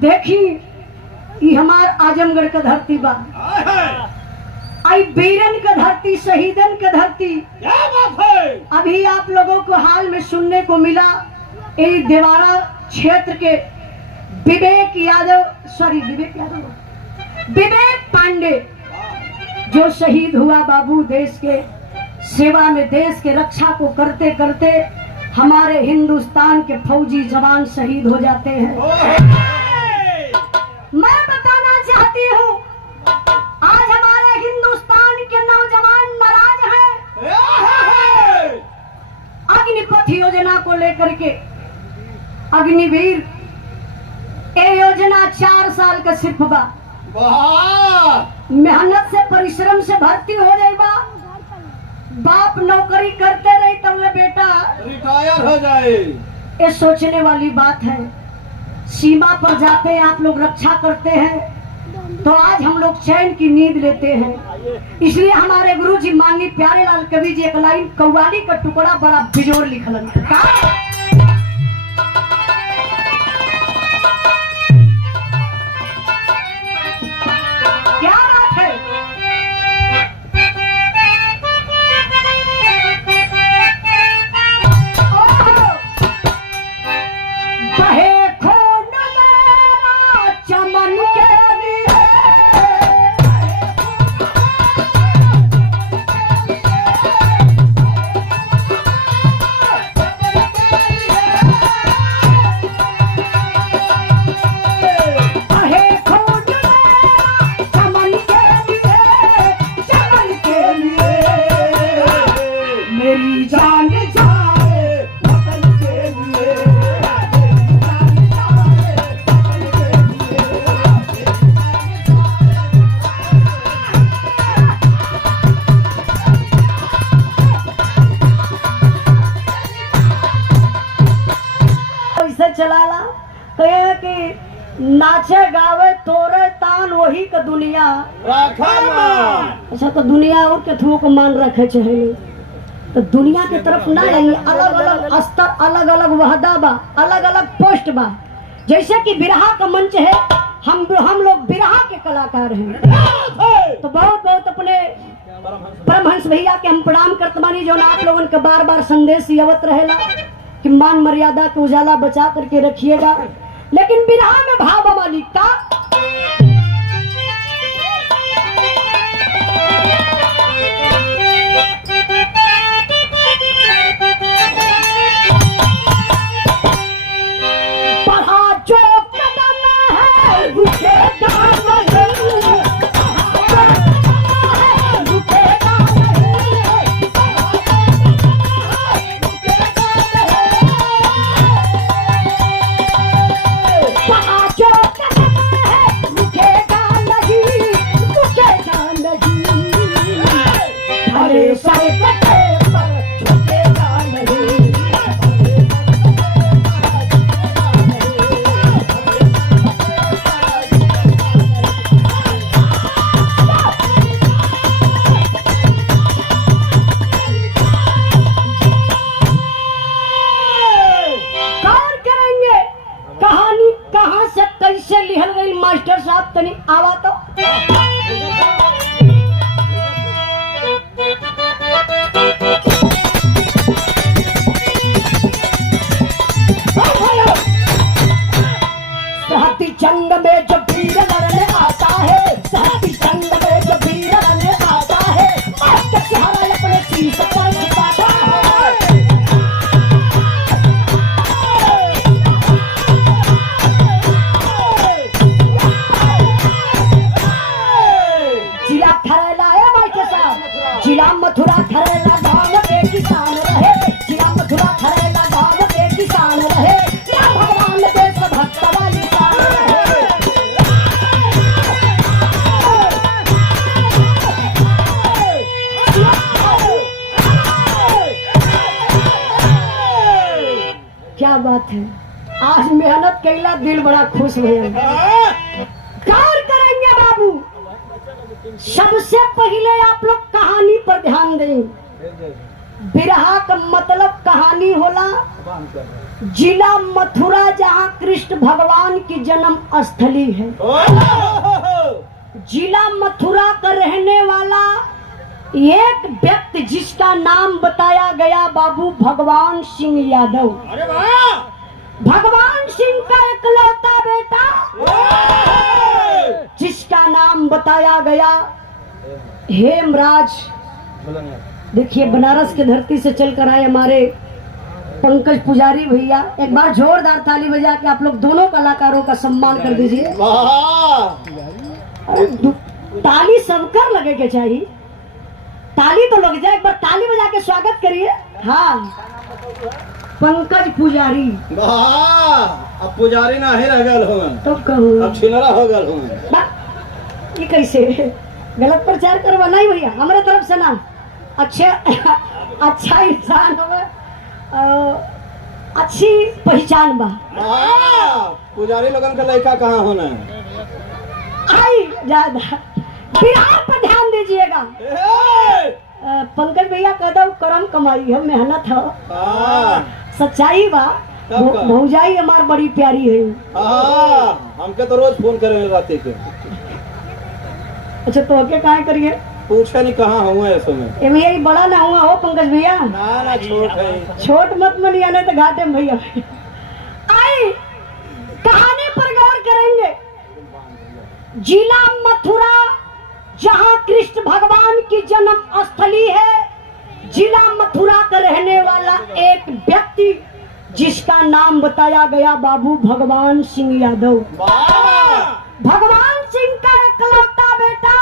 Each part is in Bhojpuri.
देखी ये हमार आजमगढ़ का धरती बा, आई वीरन का धरती, शहीदन का धरती। क्या बात है? अभी आप लोगों को हाल में सुनने को मिला ये देवारा क्षेत्र के विवेक पांडे जो शहीद हुआ बाबू, देश के सेवा में, देश के रक्षा को करते करते हमारे हिंदुस्तान के फौजी जवान शहीद हो जाते हैं। मैं बताना चाहती हूँ आज हमारे हिंदुस्तान के नौजवान नाराज हैं। अग्निपथ योजना को लेकर के अग्निवीर ये योजना 4 साल का सिर्फ बा, मेहनत से परिश्रम से भर्ती हो जाएगा। बाप नौकरी करते रहे तब ले बेटा रिटायर हो जाए, ये सोचने वाली बात है। सीमा पर जाते हैं आप लोग, रक्षा करते हैं, तो आज हम लोग चैन की नींद लेते हैं। इसलिए हमारे गुरु जी माननीय प्यारे लाल कवि जी एक लाइन कव्वाली का टुकड़ा बड़ा बिजोड़ लिखलन। क्या बात है? बहे खून मेरा चमन के लिए, बहे खून मेरा चमन के लिए, मेरी जान जाए वतन के लिए। चलाला कहे कि नाचे गावे तोरे तान वही का दुनिया। अच्छा तो दुनिया और के थोक मान रखे चाहिए, तो दुनिया की तरफ ना जाइए। अलग अलग स्तर, अलग अलग वहदा बा, अलग अलग पोस्ट बा। जैसे कि बिरहा का मंच है, हम लोग बिरहा के कलाकार हैं, तो बहुत बहुत अपने परमहंस भैया के हम प्रणाम करते बानी, जो आप लोगों के बार बार संदेश आवत रहेला कि मान मर्यादा के उजाला बचा करके रखिएगा। लेकिन बिरहा में भाव मालिकता पढ़ा जो कदम है रुकेगा नहीं, मास्टर साहब तनी आवा तो। सहती जंग में जो वीर लड़ने आता है, सहती जंग में जो वीर लड़ने आता है, मास्टर सहारा अपने शीश पर झुकाता है। जिला मथुरा खरेला गांव के किसान रहे, जिला मथुरा खरेला गांव के किसान रहे, या भगवान देश भक्त वाली शान रहे। क्या बात है, आज मेहनत कैला दिल बड़ा खुश हुआ। गौर करेंगे बाबू, सबसे पहले आप लोग कहानी पर ध्यान दें। बिरहा का मतलब कहानी होला जिला मथुरा जहाँ कृष्ण भगवान की जन्म स्थली है। जिला मथुरा का रहने वाला एक व्यक्ति जिसका नाम बताया गया बाबू भगवान सिंह यादव। अरे वाह! भगवान सिंह का इकलौता बेटा जिसका नाम बताया गया हेमराज। देखिए बनारस की धरती से चलकर आए हमारे पंकज पुजारी भैया। एक बार जोरदार ताली बजा के आप लोग दोनों कलाकारों का सम्मान कर दीजिए। ताली सबकर लगे के चाहिए, ताली तो लग जाए, एक बार ताली बजा के स्वागत करिए। हाँ पंकज पुजारी। अब पुजारी ना ही रह गल हो तो कहूँ अब छिनरा हो गल हो। ये कैसे गलत प्रचार करवा नहीं भैया हमारे तरफ से ना। अच्छा इंसान हो, अच्छी पहचान बा। पुजारी लोगन का लड़का कहाँ होना है? आई ज्यादा बिहार पर ध्यान दीजिएगा। पंकज भैया कहता हूँ करम कमाई है, मेहनत है, सच्चाई बा। भौजाई हमार बड़ी प्यारी है। हमके तो रोज फोन करे रात के। अच्छा तो क्या करिए पूछा नहीं कहाँ हुआ है समय। भैया बड़ा ना हुआ हो पंकज भैया। ना छोट है, छोट मत मनिया नहीं तो घाटे में भैया। आई कहानी पर गौर करेंगे। जिला मथुरा जहाँ कृष्ण भगवान की जन्म स्थली है, जिला मथुरा का रहने वाला एक व्यक्ति जिसका नाम बताया गया बाबू भगवान सिंह यादव। भगवान सिंह का इकलौता बेटा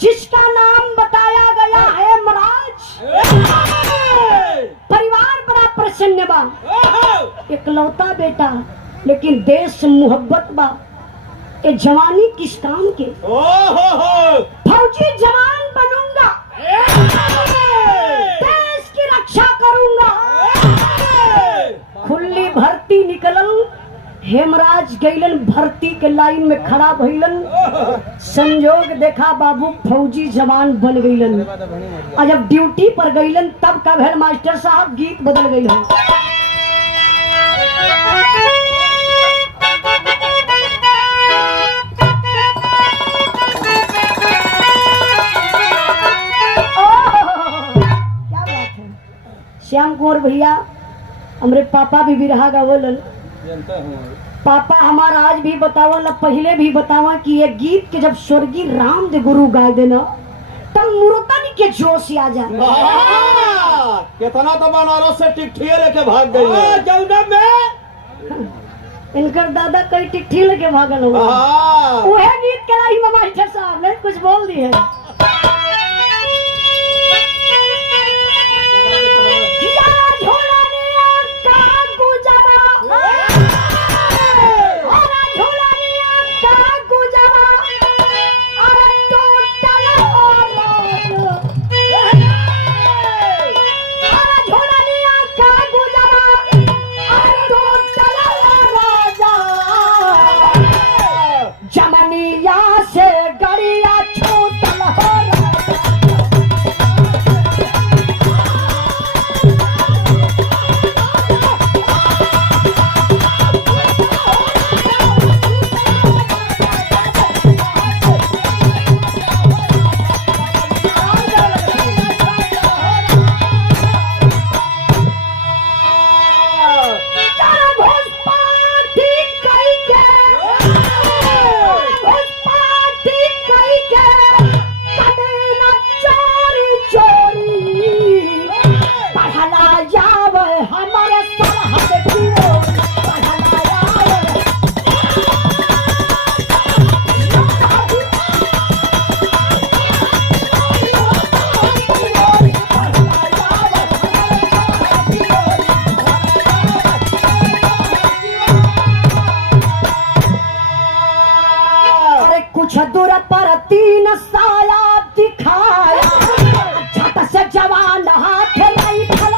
जिसका नाम बताया गया है हेमराज। परिवार बड़ा प्रसन्न बा, इकलौता बेटा, लेकिन देश से मोहब्बत बा। ये जवानी किस काम के? फौजी जवान बनूंगा, देश की रक्षा करूंगा। खुली भर्ती निकलल, हेमराज गईलन भर्ती के लाइन में खड़ा भइलन। संजोग देखा बाबू फौजी जवान बन गईलन। और जब ड्यूटी पर गईलन तब का भेल मास्टर साहब गीत बदल गईलन। श्याम कुंवर भैया हमारे पापा भी बिरहा गावलन। पापा हमारा आज भी बतावल, पहले भी बतावा कि ये गीत के जब स्वर्गीय रामदेव गुरु गा देना तब मुर्तन के जोश आ जा। कितना तो बनारस से टिकठिया लेके भाग गई है। जौना में इनकर दादा कई टिकठी लेके भागल हो। वह गीत के लाई मास्टर साहब ने कुछ बोल दिए। कुछ दूर पर तीन साया दिखाया, झट से जवान हाथ राइफल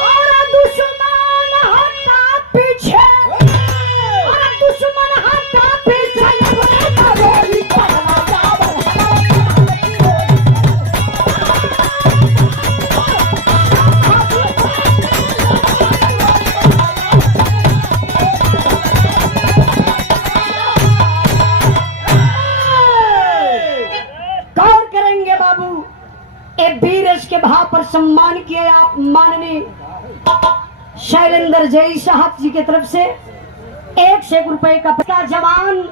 और दुश्मन हटा पीछे, और दुश्मन बाबू ए वीरज के भाव पर सम्मान किए आप माननीय शैलेंद्र जय साहब जी की तरफ से 1 रुपए का जवान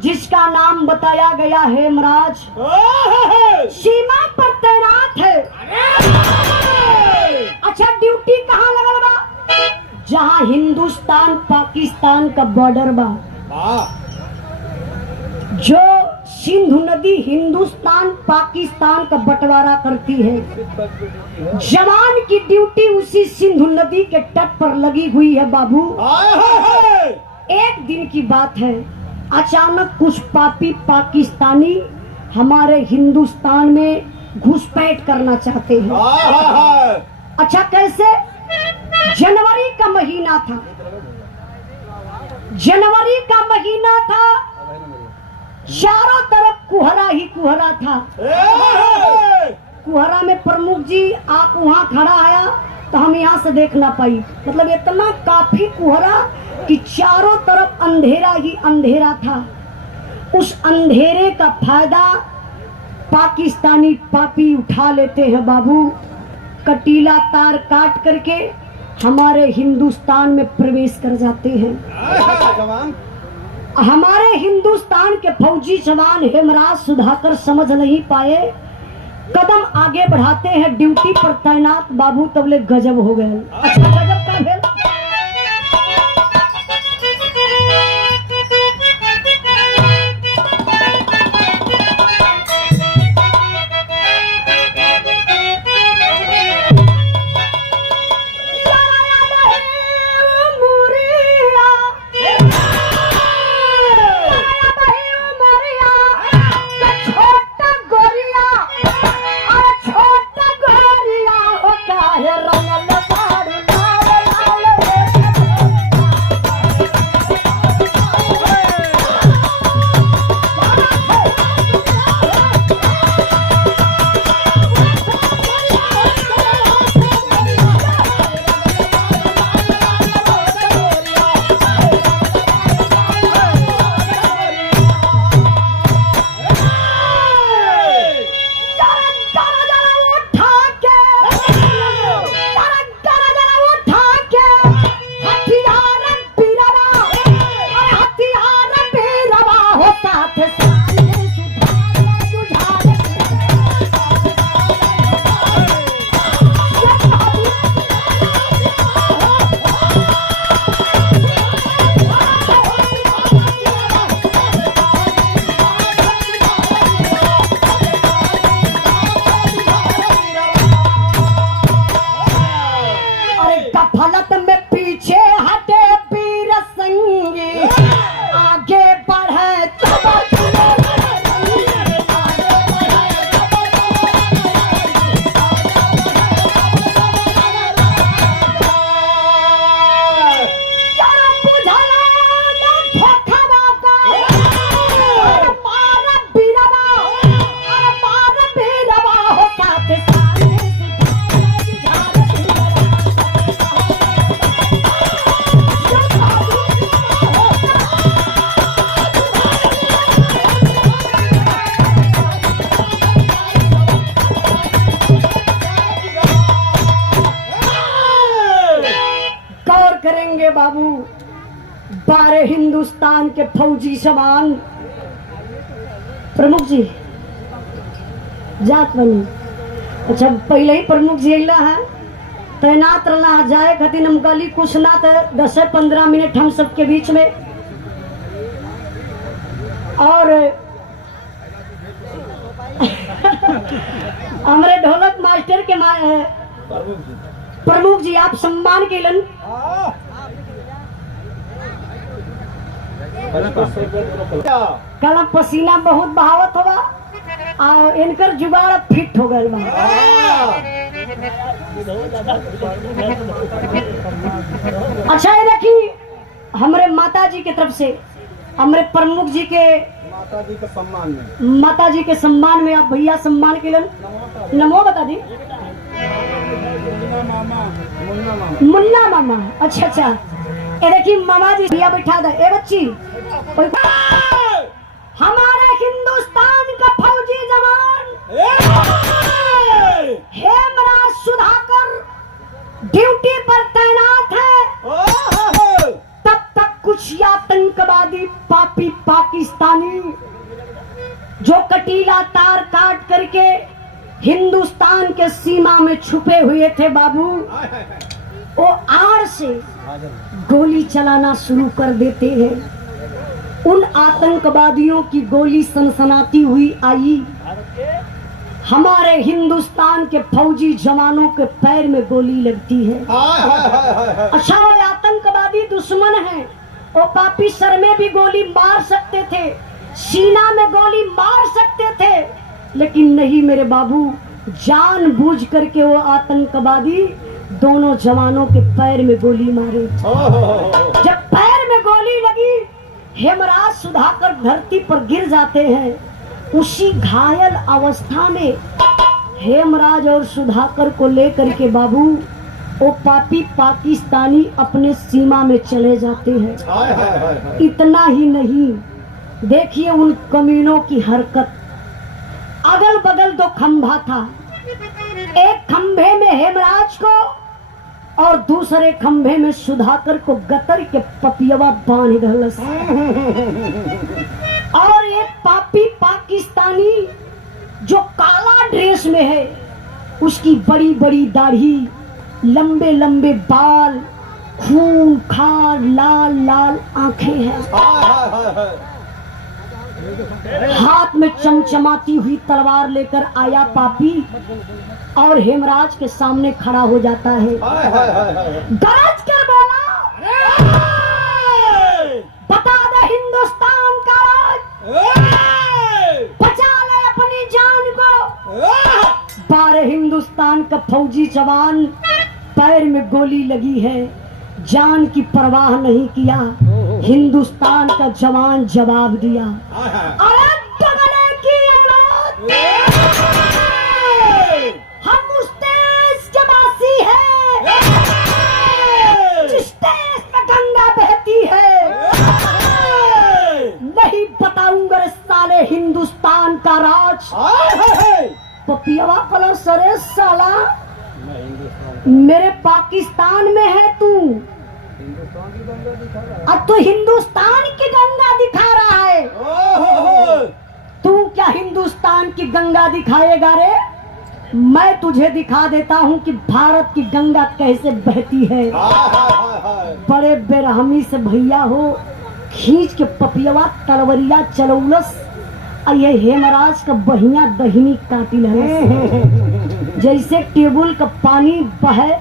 जिसका नाम बताया गया है हेमराज सीमा पर तैनात है। अच्छा ड्यूटी कहाँ लगल बा? जहाँ हिंदुस्तान पाकिस्तान का बॉर्डर बा, जो सिंधु नदी हिंदुस्तान पाकिस्तान का बंटवारा करती है। जवान की ड्यूटी उसी सिंधु नदी के तट पर लगी हुई है बाबू। एक दिन की बात है, अचानक कुछ पापी पाकिस्तानी हमारे हिंदुस्तान में घुसपैठ करना चाहते हैं। अच्छा कैसे? जनवरी का महीना था, जनवरी का महीना था, चारों तरफ कुहरा ही कुहरा था। कुहरा में प्रमुख जी आप वहाँ खड़ा आया तो हम यहाँ से देख ना पाई, मतलब इतना काफी कुहरा कि चारों तरफ अंधेरा ही अंधेरा था। उस अंधेरे का फायदा पाकिस्तानी पापी उठा लेते हैं बाबू। कटीला तार काट करके हमारे हिंदुस्तान में प्रवेश कर जाते हैं। हमारे हिंदुस्तान के फौजी जवान हेमराज सुधाकर समझ नहीं पाए, कदम आगे बढ़ाते हैं, ड्यूटी पर तैनात बाबू तबले गजब हो गए। अच्छा गजब का भेल। बाबू 12 हिंदुस्तान के फौजी जवान प्रमुख जी जात बनी। अच्छा पहले ही प्रमुख जी अला है, तैनात रहना जाए खातिर हम गली कुछ ना तो 10-15 मिनट हम सबके बीच में। और हमारे ढोलक मास्टर के प्रमुख जी आप सम्मान के लन कल पसीना बहुत बहावत होगा और इनकर जुगाड़ फिट हो गए। अच्छा ये देखी हमारे माता जी की तरफ से हमारे प्रमुख जी के माता जी के सम्मान में आप भैया सम्मान के लिए नमो बता दी। मुन्ना मामा अच्छा अच्छा ये देखिए मामा जी भैया बैठा दे। ए बच्ची हमारे हिंदुस्तान का फौजी जवान कटीला तार काट करके हिंदुस्तान के सीमा में छुपे हुए थे बाबू, वो आड़ से गोली चलाना शुरू कर देते हैं। उन आतंकवादियों की गोली सनसनाती हुई आई, हमारे हिंदुस्तान के फौजी जवानों के पैर में गोली लगती है। अच्छा, वो आतंकवादी दुश्मन है, वो पापी सर में भी गोली मार सकते थे, सीना में गोली मार सकते थे, लेकिन नहीं मेरे बाबू, जानबूझ करके वो आतंकवादी दोनों जवानों के पैर में गोली मारे। जब पैर में गोली लगी, हेमराज सुधाकर धरती पर गिर जाते हैं। उसी घायल अवस्था में हेमराज और सुधाकर को लेकर के बाबू वो पापी पाकिस्तानी अपने सीमा में चले जाते हैं। इतना ही नहीं, देखिए उन कमीनों की हरकत। अगल बगल दो खंभा था, एक खंभे में हेमराज को और दूसरे खंभे में सुधाकर को गतर के पपियवा बांध दहलस। और एक पापी पाकिस्तानी जो काला ड्रेस में है, उसकी बड़ी बड़ी दाढ़ी, लंबे लंबे बाल, खून खार लाल लाल आंखें हैं, हाथ में चमचमाती हुई तलवार लेकर आया पापी और हेमराज के सामने खड़ा हो जाता है। गरज कर बोला, बता दे हिंदुस्तान का राज, बचा ले अपनी जान को। 12 हिंदुस्तान का फौजी जवान, पैर में गोली लगी है, जान की परवाह नहीं किया। हिंदुस्तान का जवान जवाब दिया, अरे डगले की औलाद, हम उस देश के वासी हैं जिस देश में गंगा बहती है। नहीं बताऊंगा रे साले हिंदुस्तान का राज। पपियावा कलो सरे साला, मेरे पाकिस्तान में है तू, अब तो हिंदुस्तान की गंगा दिखा रहा है। तू क्या हिंदुस्तान की गंगा दिखाएगा रे? मैं तुझे दिखा देता हूँ कि भारत की गंगा कैसे बहती है। बड़े बेरहमी से भैया हो खींच के पपियवा तलवरिया चलौलस, ये हेमराज का बहिया दहिनी काटिल है। जैसे टेबल का पानी बहे,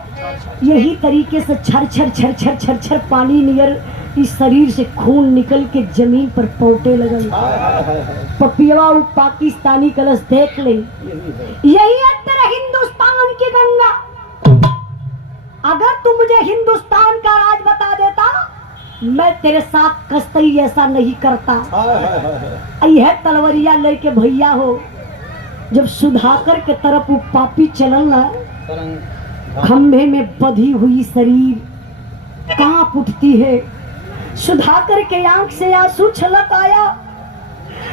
यही तरीके से छर छर छर छर छर छर पानी नियर इस शरीर से खून निकल के जमीन पर पौटे लगल। पपियवा पाकिस्तानी कलश देख ले, यही है तेरा हिंदुस्तान की गंगा। अगर तू मुझे हिंदुस्तान का राज बता देता, मैं तेरे साथ कस्तई ऐसा नहीं करता। यह तलवरिया लेके भैया हो, जब सुधाकर के तरफ वो पापी चलल ना, खंभे में बधी हुई शरीर कांप उठती है। सुधाकर के आंख से आंसू छलक आया।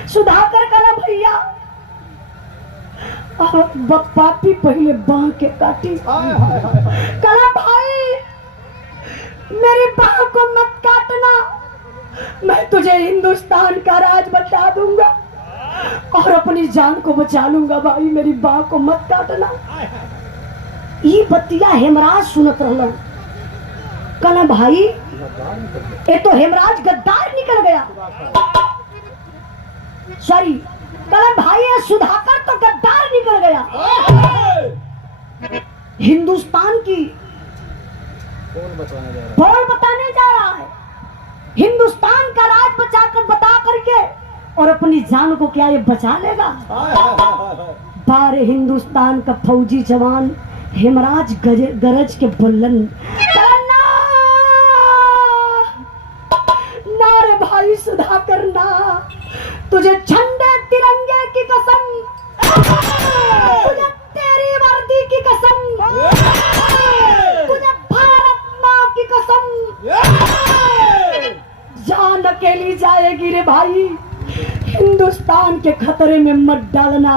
सुधाकर कहा भैया, पापी पहले बांह के काटी। कहा भाई मेरी बाह को मत काटना, मैं तुझे हिंदुस्तान का राज बता दूंगा और अपनी जान को बचा लूंगा। भाई मेरी बाह को मत काटना। ये बतिया हेमराज सुनत रहला। कहना भाई ये तो हेमराज गद्दार निकल गया। सॉरी, कहना भाई ये सुधाकर तो गद्दार निकल गया। हिंदुस्तान की कौन बताने जा रहा है? हिंदुस्तान का राज बता करके और अपनी जान को क्या ये बचा लेगा? 12 हिंदुस्तान का फौजी जवान हेमराज गरज के बोलन, ना रे भाई सुधाकर ना, तुझे झंडे तिरंगे की कसम, तुझे तेरी वर्दी की कसम, तुझे भारत माँ की कसम, जान अकेली जाएगी रे भाई। हिंदुस्तान के खतरे में मत डालना,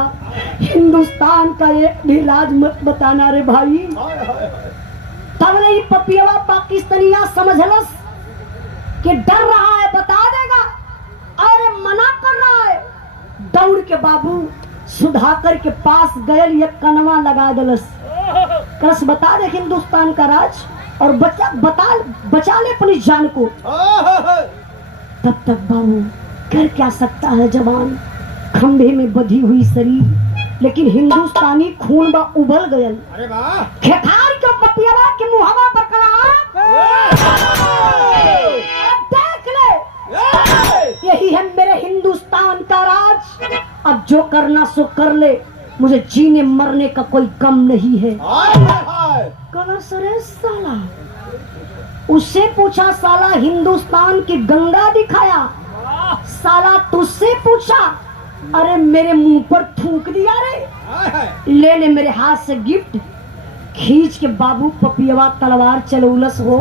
हिंदुस्तान का एक भी राज मत बताना रे भाई। तब नहीं पपियवा पाकिस्तानिया समझलस कि डर रहा है बता देगा और मना कर रहा है दौड़ के बाबू सुधाकर के पास गयल, ये कनवा लगा दलस, कलश बता दे हिंदुस्तान का राज और बचा ले अपनी जान को। तब तक बाबू कर क्या सकता है जवान, खंभे में बधी हुई शरीर, लेकिन हिंदुस्तानी खून बा उबल गयल। अरे वाह, खेखार के पपियावा के मुहावा पर देख ले, यही है मेरे हिंदुस्तान का राज। अब जो करना सो कर ले, मुझे जीने मरने का कोई गम नहीं है। कलश रे साला, उससे पूछा साला हिंदुस्तान की गंगा दिखाया, साला तुझसे पूछा, अरे मेरे मुंह पर थूक दिया रे। ले ले मेरे हाथ से गिफ्ट, खींच के बाबू पपियवा तलवार चलौलस हो,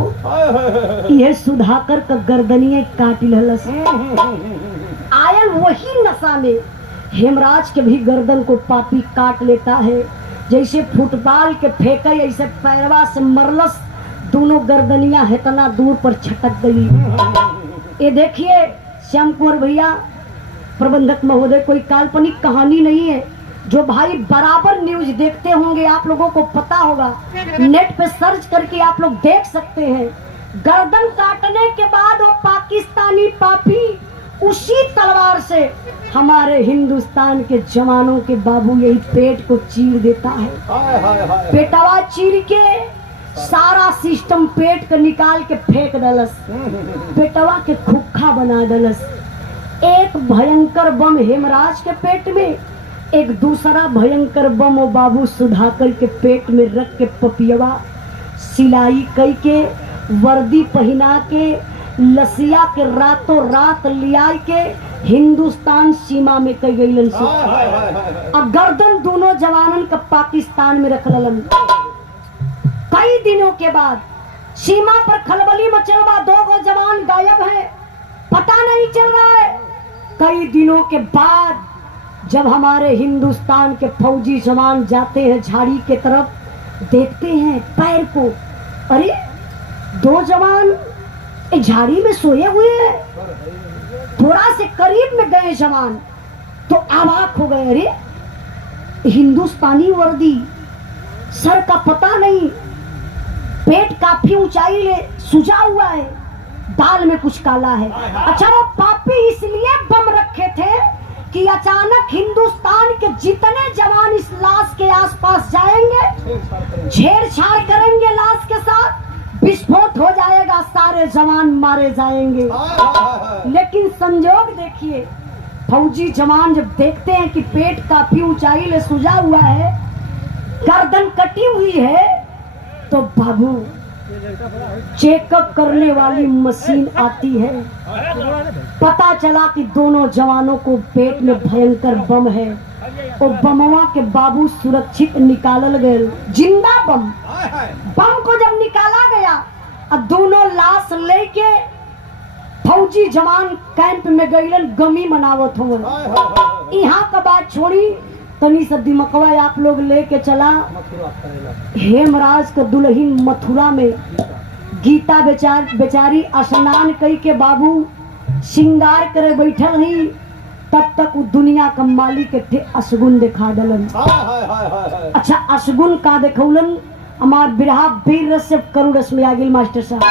यह सुधाकर का गर्दनिये काट लहलस। आयल वही नशा में हेमराज के भी गर्दन को पापी काट लेता है, जैसे फुटबॉल के फेंके ऐसे पैरवा से मरलस, दोनों गर्दनियां इतना दूर पर छटक गई। ये देखिए श्याम कुंवर भैया प्रबंधक महोदय, कोई काल्पनिक कहानी नहीं है। जो भाई बराबर न्यूज देखते होंगे आप लोगों को पता होगा, नेट पे सर्च करके आप लोग देख सकते हैं। गर्दन काटने के बाद वो पाकिस्तानी पापी उसी तलवार से हमारे हिंदुस्तान के जवानों के बाबू यही पेट को चीर देता है। पेटवा चीर के सारा सिस्टम पेट का निकाल के फेंक दलस, पेटवा के खुखा बना दलस। एक भयंकर बम हेमराज के पेट में, एक दूसरा भयंकर बम वो बाबू सुधाकर के पेट में रख के पपियवा सिलाई कई के वर्दी पहना के लसिया के रातों रात लिया के हिंदुस्तान सीमा में कई गईलन से। अब गर्दन दोनों जवानन का पाकिस्तान में रख ललन। कई दिनों के बाद सीमा पर खलबली मचल बा, 2 जवान गायब हैं, पता नहीं चल रहा है। कई दिनों के बाद जब हमारे हिंदुस्तान के फौजी जवान जाते हैं झाड़ी के तरफ, देखते हैं पैर को, अरे 2 जवान एक झाड़ी में सोए हुए हैं। थोड़ा से करीब में गए जवान तो अवाक हो गए, अरे हिंदुस्तानी वर्दी, सर का पता नहीं, पेट काफी ऊंचाई ले सुजा हुआ है, दाल में कुछ काला है। अच्छा वो पापी इसलिए बम रखे थे कि अचानक हिंदुस्तान के जितने जवान इस लाश के आसपास जाएंगे, छेड़छाड़ करेंगे लाश के साथ, विस्फोट हो जाएगा, सारे जवान मारे जाएंगे। लेकिन संजोग देखिए, फौजी जवान जब देखते हैं कि पेट काफी ऊंचाई ले सुजा हुआ है, गर्दन कटी हुई है, तो बाबू चेकअप करने वाली मशीन आती है। पता चला कि दोनों जवानों को पेट में भयंकर बम है। और बमवा के बाबू सुरक्षित निकालल गए, जिंदा बम। बम को जब निकाला गया, अब दोनों लाश लेके फौजी जवान कैंप में गईलन, गमी मनावत होंगे। यहाँ का बात छोड़ी, तनी सा दिमकवा आप लोग लेके चला हेमराज का दुल्हन मथुरा में। गीता बेचारी स्नान कई के बाबू श्रृंगार करे बैठल ही, तब तक वो दुनिया का मालिक थे अशगुन दिखा डलन। अच्छा अशगुन का देखौलन, हमार बिरहा वीर रस से करुण रस में आ गेल मास्टर साहब।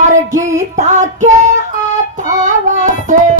अरे गीता के हाथावा से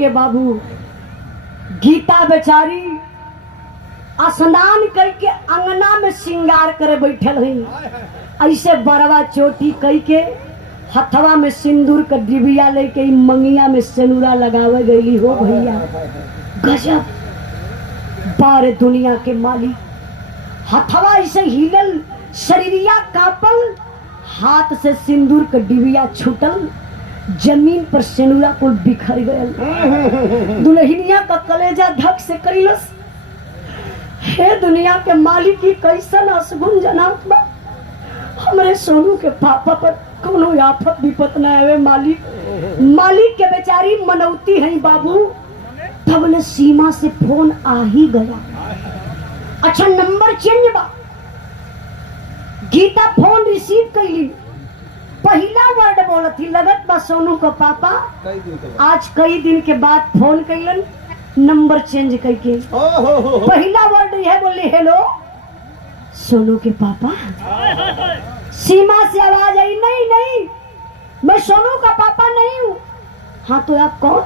करेंगे बाबू। गीता बेचारी स्नान करके अंगना में श्रृंगार करे बैठल है। ऐसे बरवा चोटी कई के हथवा में सिंदूर का डिबिया लेके मंगिया में सेनुरा लगावे गई हो भैया। गजब बारे दुनिया के मालिक। हथवा ऐसे हिलल, शरीरिया कापल, हाथ से सिंदूर का डिबिया छूटल, जमीन पर सेनुरा को बिखर गयल। दुल्हनिया का कलेजा धक से कैलस। हे दुनिया के मालिक की कैसन असगुन जनाब बा। हमरे सोनू के पापा पर कोनो आफत विपत न आवे मालिक। मालिक के बेचारी मनौती है बाबू। तब ने सीमा से फोन आ ही गया। अच्छा नंबर चेंज बा। गीता फोन रिसीव कैली। पहला वर्ड बोलत ही लगत बा सोनू का पापा आज कई दिन के बाद फोन कैलन नंबर चेंज करके। पहला वर्ड यह बोले हेलो सोनू के पापा। सीमा से आवाज आई नहीं नहीं मैं सोनू का पापा नहीं हूँ। हाँ तो आप कौन?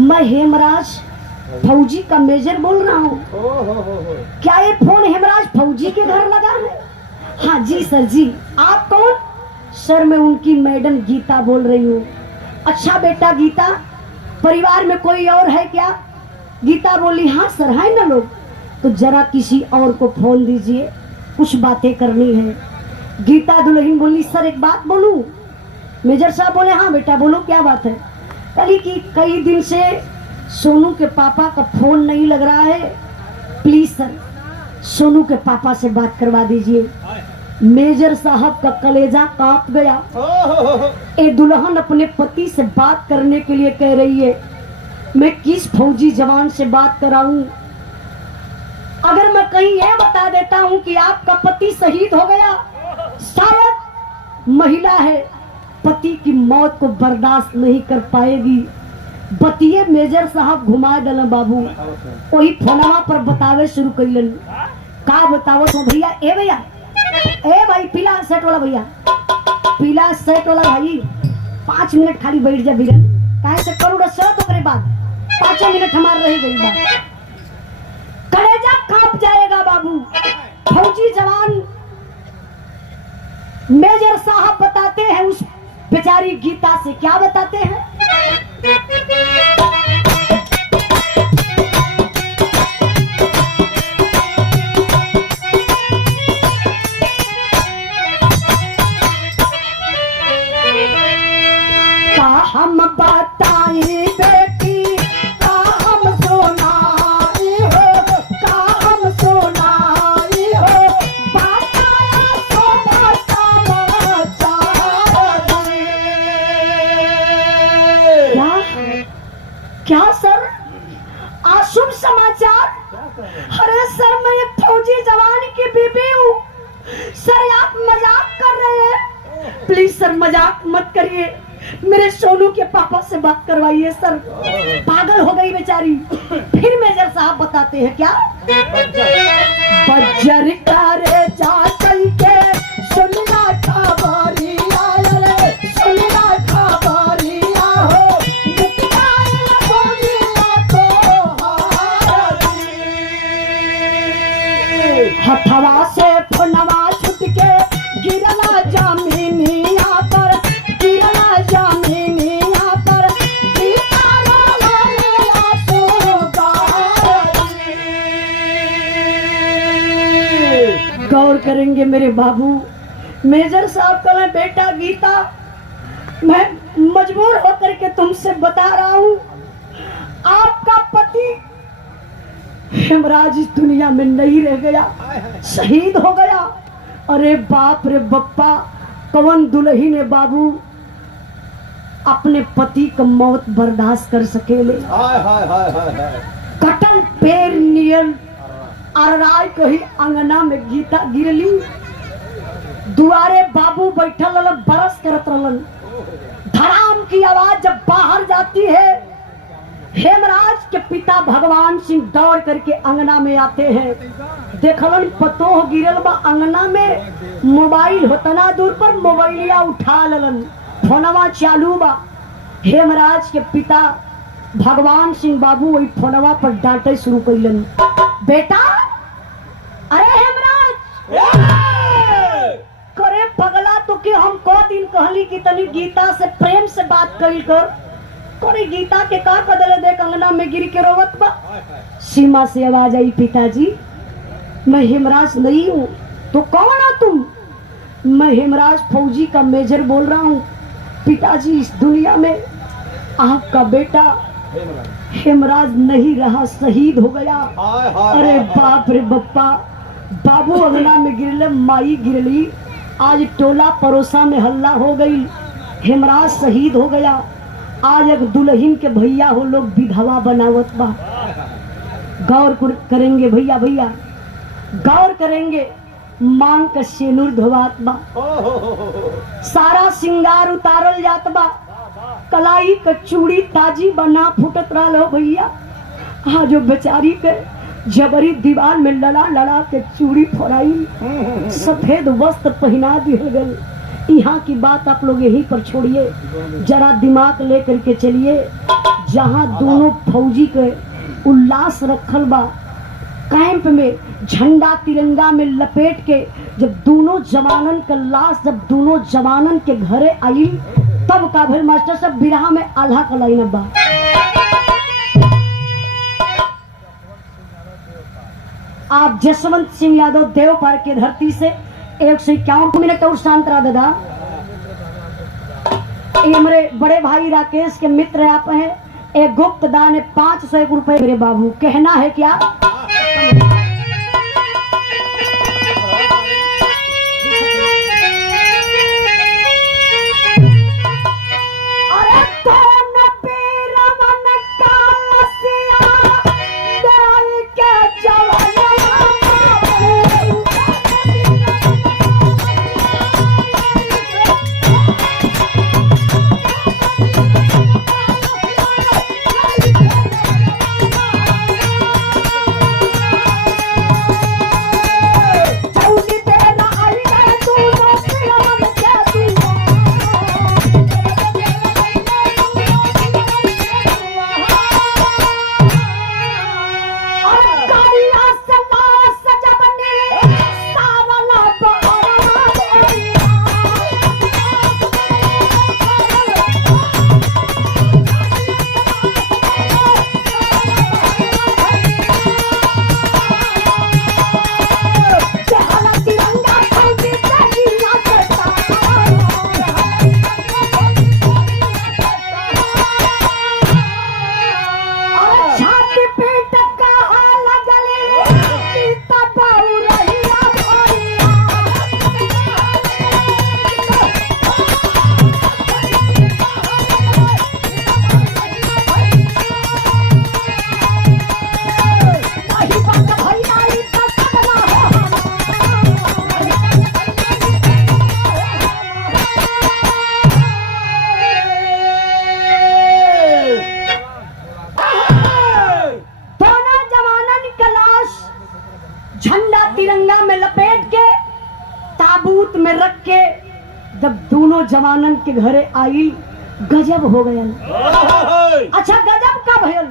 मैं हेमराज फौजी का मेजर बोल रहा हूँ। क्या ये फोन हेमराज फौजी के घर लगा है? हाँ जी सर जी। आप कौन? सर मैं उनकी मैडम गीता बोल रही हूँ। अच्छा बेटा गीता परिवार में कोई और है क्या? गीता बोली हाँ सर है ना लोग। तो जरा किसी और को फोन दीजिए कुछ बातें करनी है। गीता दुल्हन बोली सर एक बात बोलूं? मेजर साहब बोले हाँ बेटा बोलो क्या बात है? कली कि कई दिन से सोनू के पापा का फोन नहीं लग रहा है, प्लीज सर सोनू के पापा से बात करवा दीजिए। मेजर साहब का कलेजा कांप गया। ए दुल्हन अपने पति से बात करने के लिए कह रही है, मैं किस फौजी जवान से बात कराऊं? अगर मैं कहीं यह बता देता हूं कि आपका पति शहीद हो गया, शायद महिला है पति की मौत को बर्दाश्त नहीं कर पाएगी। बतिए मेजर साहब घुमा दल बाबू। वही फोनवा पर बतावे शुरू कैलन। का बतावो तो भैया? ए भैया ए भाई पीला शर्ट वाला भैया, पीला शर्ट वाला भाई 5 मिनट खाली बैठ जा बिरन। काहे से करूँ शर्ट ओकरे बाद 5 मिनट हमार रह गई बा। कलेजा कांप जाएगा बाबू। फौजी जवान मेजर साहब बताते हैं उस बेचारी गीता से। क्या बताते हैं? हम बताए बेटी का हम सोनाई हो, का हम सोनाई हो, बताया सोना समाचार। क्या सर अशुभ समाचार? अरे सर मैं एक फौजी जवान की बीबी हूँ। सर आप मजाक कर रहे हैं? प्लीज सर मजाक मत करिए, मेरे सोनू के पापा से बात करवाइए सर। पागल हो गई बेचारी। फिर मेजर साहब बताते हैं क्या? बज्जर करे जाचल के सुनना खबरिया रे, सुनना खबरिया हो, मुक्ताए बोलिया तो हथवा से फनवा छुट के गिरला जमीनिया पर, गिरला जमीनिया पर, गौर करेंगे मेरे बाबू। मेजर साहब कहा बेटा गीता मैं मजबूर होकर के तुमसे बता रहा हूँ आपका पति हेमराज इस दुनिया में नहीं रह गया, शहीद हो गया। अरे बाप रे बप्पा, कौन दुल्ही ने बाबू अपने पति का मौत बर्दाश्त कर सकेले? कटल पैर नियन अरराय कही अंगना में गीता गिरली। दुआरे बाबू बैठल रहलन, बरस करत रहलन। धड़ाम की आवाज जब बाहर जाती है, हेमराज के पिता भगवान सिंह दौड़ करके अंगना में आते हैं। देखलन पतोह गिरल बा अंगना में, मोबाइल होतना दूर पर मोबाइलिया उठा ललन, फोनवा चालू बा। हेमराज के पिता भगवान सिंह बाबू वही फोनवा पर डांटे शुरू कैलन, बेटा अरे हेमराज करे पगला तो कि हम को दिन कहली कि तनी गीता से प्रेम से बात करी कर, करे गीता के का बदले देख अंगना में गिर के रोवत बा। सीमा से आवाज आई, पिताजी मैं हेमराज नहीं हूँ। तो कौन हो तुम? मैं हेमराज फौजी का मेजर बोल रहा हूँ। पिताजी इस दुनिया में आपका बेटा हेमराज नहीं रहा, शहीद हो गया। अरे बाप रे बप्पा, बाबू अंगना में गिरले, माई गिरली, आज टोला पड़ोसा में हल्ला हो गई, हेमराज शहीद हो गया। आज एक दुल्हन के भैया हो लोग विधवा बनावत बा। गौर करेंगे भैया, भैया गौर करेंगे, मांग का सेनुर धोवात बा, सारा सिंगार उतारल जात बा, कलाई का चूड़ी ताजी बना फुटत रहा भैया। आज जो बेचारी के जबरी दीवार में लड़ा लड़ा के चूड़ी फोड़ाई, सफेद वस्त्र पहना दिए गए। यहाँ की बात आप लोग यहीं पर छोड़िए, जरा दिमाग लेकर के चलिए। जहाँ दोनों फौजी के उल्लास रखल बा, कैंप में झंडा तिरंगा में लपेट के जब दोनों जवानन का लाश जब दोनों जवानन के घरे आई, तब का भइल मास्टर साहब बिरहा में आल्हा का लाइन बा। आप जसवंत सिंह यादव देवपार के धरती से 151 मिनट और शांत रहा दादा। ये मेरे बड़े भाई राकेश के मित्र आप हैं। एक गुप्त दान है 501 रुपए मेरे बाबू। कहना है क्या? जब दोनों जवानन के घरे आई, गजब हो गया। अच्छा गजब का भयल,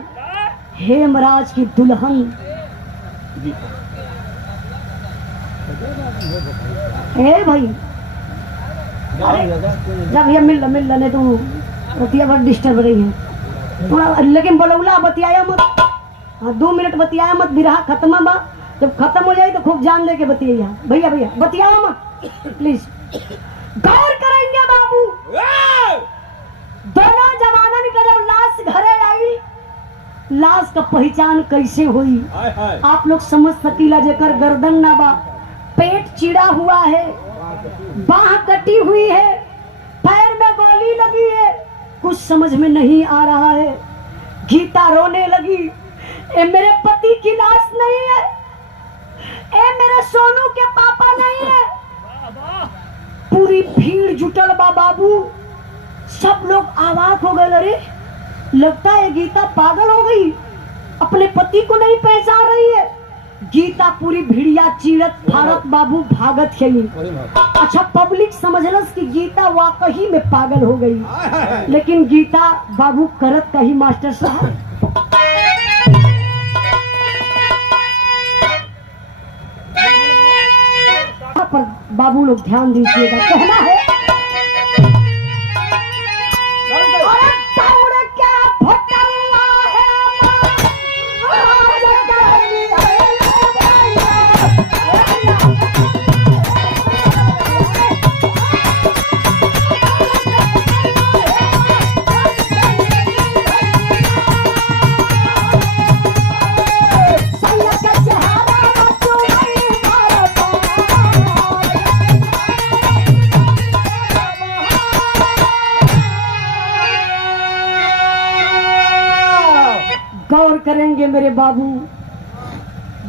हेमराज की दुल्हन ए भाई, जब ये मिल नहीं तो बतिया बहुत डिस्टर्ब रही है थोड़ा, लेकिन बलौला बतियाया मत। हाँ 2 मिनट बतियाया मत, बिरहा खत्म बा। जब खत्म हो जाए तो खूब जान दे के बतिया भैया, भैया बतियाओ मत प्लीज। गौर करेंगे बाबू, दोनों जवानन का जब लाश घरे आई, लाश का पहचान कैसे हुई आप लोग समझ सकीला। जेकर गर्दन ना बा, पेट चिड़ा हुआ है, बाह कटी हुई है, पैर में गोली लगी है, कुछ समझ में नहीं आ रहा है। गीता रोने लगी, ए मेरे पति की लाश नहीं है, ए मेरे सोनू के पापा नहीं है। पूरी भीड़ जुटल बा बाबू, सब लोग आवाक हो गए। अरे लगता है गीता पागल हो गई, अपने पति को नहीं पहचान रही है। गीता पूरी भिड़िया चीरत भारत बाबू भागत है। अच्छा पब्लिक समझलस कि गीता वाकई में पागल हो गई, लेकिन गीता बाबू करत का ही मास्टर साहब। पर बाबू लोग ध्यान दीजिएगा, कहना है अरे दौड़ क्या भटकना है गौर करेंगे मेरे बाबू।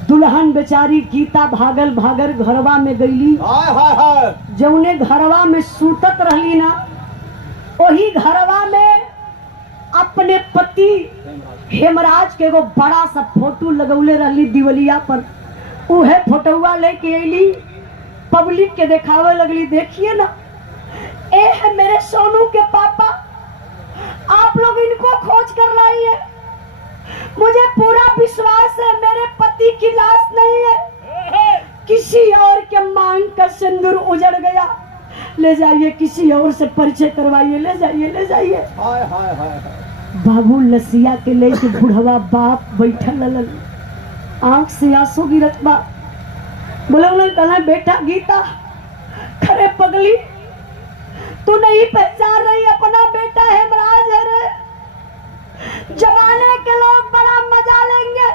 दुल्हन बेचारी गीता भागल भागल घरवा में गईली। जौने घरवा में सूतत रहली ना, वही घरवा में अपने पति हेमराज के एगो बड़ा सा फोटो लगौले रहली दिवलिया पर। उहे फोटोवा लेके अली, पब्लिक के दिखावे लगली, देखिए ना ए है मेरे सोनू के पापा, आप लोग इनको खोज कर लाई है। मुझे पूरा विश्वास है मेरे पति की लाश नहीं है, किसी और के मांग का सिंदूर उजड़ गया। ले जाइए, किसी और से परिचय करवाइए, ले जाइए ले जाइए। बाबू लसिया के लेके बुढ़वा बाप बैठल ललन, आंख से आंसू गिरत बा। बोले कहना बेटा गीता, खरे पगली तू नहीं पहचान रही, अपना बेटा हेमराज है रे। जमाने के लोग बड़ा मजा लेंगे,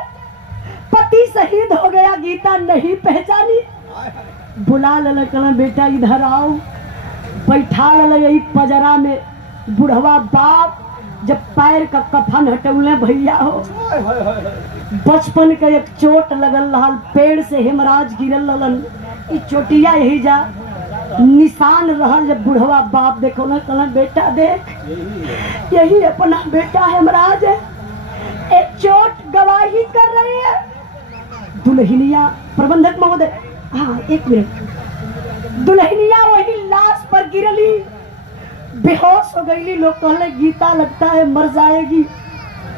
पति शहीद हो गया, गीता नहीं पहचानी। बुला लल, कहना बेटा इधर आओ। बैठा लल यही पजरा में। बुढ़वा बाप जब पैर का कफन हटौले भैया हो, बचपन का एक चोट लगल रहल, पेड़ से हेमराज गिरल ललन, ई चोटिया यही जा निशान रहल। जब बुढ़वा बाप देखो ना, कहना बेटा देख, यही अपना बेटा हेमराज है, एक चोट गवाही कर रही है। दुल्हनिया प्रबंधक महोदय, हाँ एक मिनट। दुल्हनिया वही लाश पर गिरली, बेहोश हो गई। लोग कहले गीता लगता है मर जाएगी।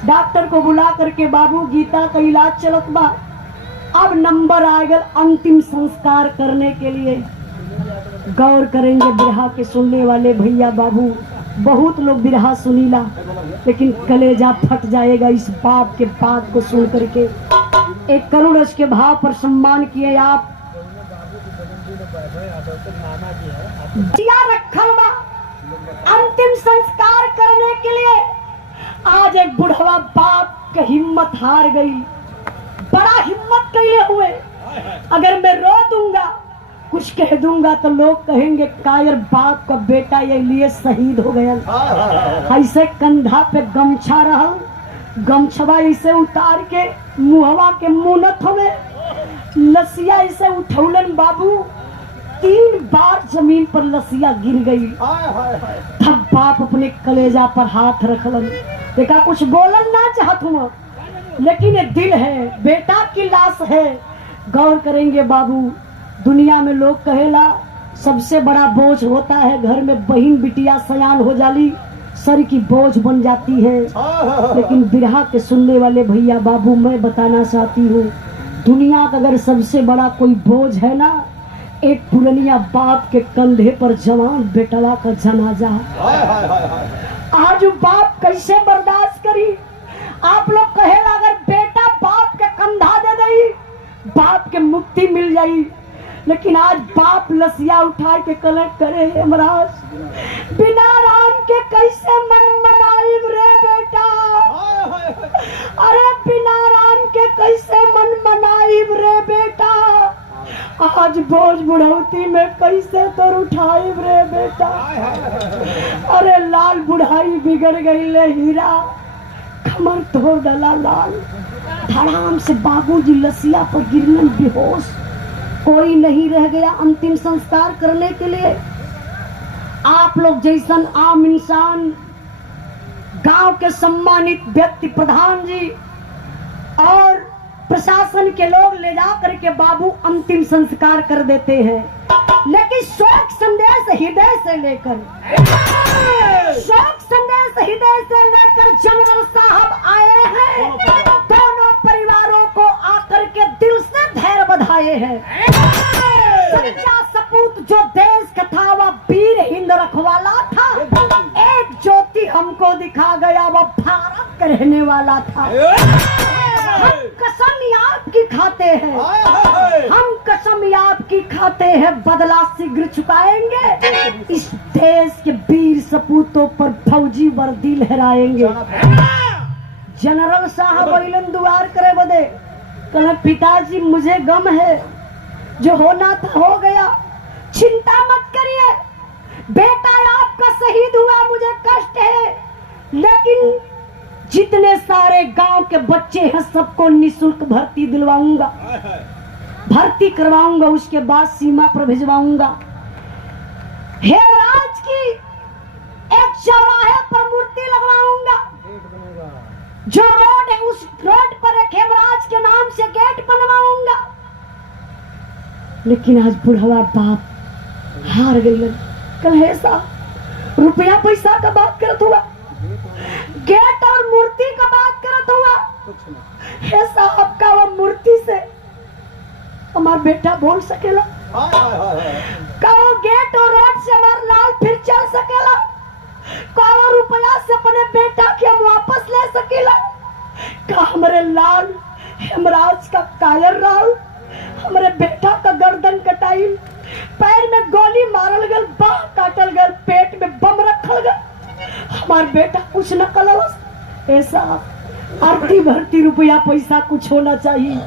डॉक्टर को बुला करके बाबू गीता का इलाज चलत बा। अब नंबर आ गया अंतिम संस्कार करने के लिए। गौर करेंगे बिरहा के सुनने वाले भैया बाबू, बहुत लोग बिरहा सुनीला, लेकिन कलेजा फट जाएगा इस बाप के बात को सुन करके। एक करुण के भाव पर सम्मान किए आप। रखल बा अंतिम संस्कार करने के लिए। आज एक बुढ़वा बाप की हिम्मत हार गई, बड़ा हिम्मत कैले हुए। अगर मैं रो दूंगा, कुछ कह दूंगा तो लोग कहेंगे कायर बाप का बेटा ये लिए शहीद हो गया। ऐसे कंधा पे गमछा रहल, गमछवा इसे उतार के मुहवा के मुनत हमें लसिया इसे उठौलन। बाबू 3 बार जमीन पर लसिया गिर गई। तब बाप अपने कलेजा पर हाथ रखलन। देखा कुछ बोलन ना चाहत हुआ, लेकिन ये दिल है, बेटा की लाश है। गौर करेंगे बाबू, दुनिया में लोग कहेला सबसे बड़ा बोझ होता है घर में बहन बिटिया सयान हो जाली, सर की बोझ बन जाती है। लेकिन बिरहा के सुनने वाले भैया बाबू, मैं बताना चाहती हूँ, दुनिया का अगर सबसे बड़ा कोई बोझ है ना, एक पुरनिया बाप के कंधे पर जवान बेटवा का जनाजा। आज बाप कैसे बर्दाश्त करी? आप लोग कहेला अगर बेटा बाप के कंधा दे दई, बाप के मुक्ति मिल जाई। लेकिन आज बाप लसिया उठा के कलेक्ट करे हेमराज, बिना राम के कैसे मन मनाई रे बेटा। अरे बिना राम के कैसे मन मनाई रे बेटा। आज बोझ बुढ़ौती में कैसे तो उठाई रे बेटा। अरे लाल बुढ़ाई बिगड़ गई ले हीरा, कमर तोड़ डाला लाल। धड़ाम से बाबूजी लसिया पर गिरने बेहोश, कोई नहीं रह गया अंतिम संस्कार करने के लिए। आप लोग जैसन आम इंसान, गांव के सम्मानित व्यक्ति प्रधान जी और प्रशासन के लोग ले जा करके बाबू अंतिम संस्कार कर देते हैं। लेकिन शोक संदेश हृदय से लेकर जनरल साहब आए हैं। दोनों परिवारों को आकर के दिल से धैर्य बधाए हैं। सच्चा सपूत जो देश का था वह वीर हिंद रखवाला था। एक ज्योति हमको दिखा गया वह भारत का रहने वाला था। हम कसम आपकी खाते हैं, हम कसम आपकी खाते हैं, बदला शीघ्र चुकाएंगे। इस देश के वीर सपूतों पर फौजी वर्दी लहराएंगे। जनरल साहब अइलन दुआर करे बदे कहा पिताजी मुझे गम है, जो होना था हो गया, चिंता मत करिए, बेटा आपका शहीद हुआ मुझे कष्ट है, लेकिन जितने सारे गांव के बच्चे हैं सबको निःशुल्क भर्ती दिलवाऊंगा, भर्ती करवाऊंगा, उसके बाद सीमा पर भिजवाऊंगा। हेमराज की एक चौराहे पर मूर्ति लगवाऊंगा, जो रोड है उस रोड पर एक हेमराज के नाम से गेट बनवाऊंगा। लेकिन आज बुढ़वा बाप हार गई। कल ऐसा रुपया पैसा का बात करत हुआ, गेट और मूर्ति का बात करत हुआ। हे साहब का वो मूर्ति से हमार बेटा बोल सकेला, का वो गेट और रोड से हमार लाल फिर चल सकेला, का वो रुपया से अपने बेटा के हम वापस ले सकेला, का हमारे लाल हेमराज का कायर राल, हमारे बेटा का गर्दन कटाई, पैर में गोली मारल गल, बाह काटल गल, पेट में बम रखल गल, हमार बेटा कुछ न कलस। ऐसा आरती भरती रुपया पैसा कुछ होना चाहिए।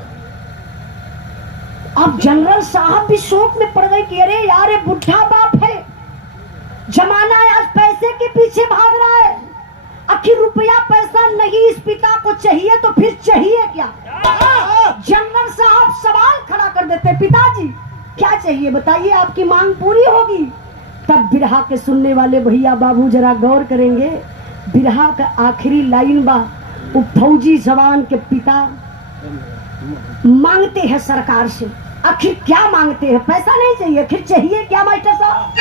अब जनरल साहब भी शोक में पड़ गए कि अरे यार ये बुढ़ा बाप है, जमाना आज पैसे के पीछे भाग रहा है, आखिर रुपया पैसा नहीं इस पिता को चाहिए तो फिर चाहिए क्या? जनरल साहब सवाल खड़ा कर देते, पिताजी क्या चाहिए बताइए, आपकी मांग पूरी होगी। तब बिरहा के सुनने वाले भैया बाबू जरा गौर करेंगे, बिरहा का आखिरी लाइन बा, वो फौजी जवान के पिता मांगते हैं सरकार से, आखिर क्या मांगते हैं? पैसा नहीं चाहिए, आखिर चाहिए क्या मास्टर साहब?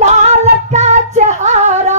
लाल का चेहरा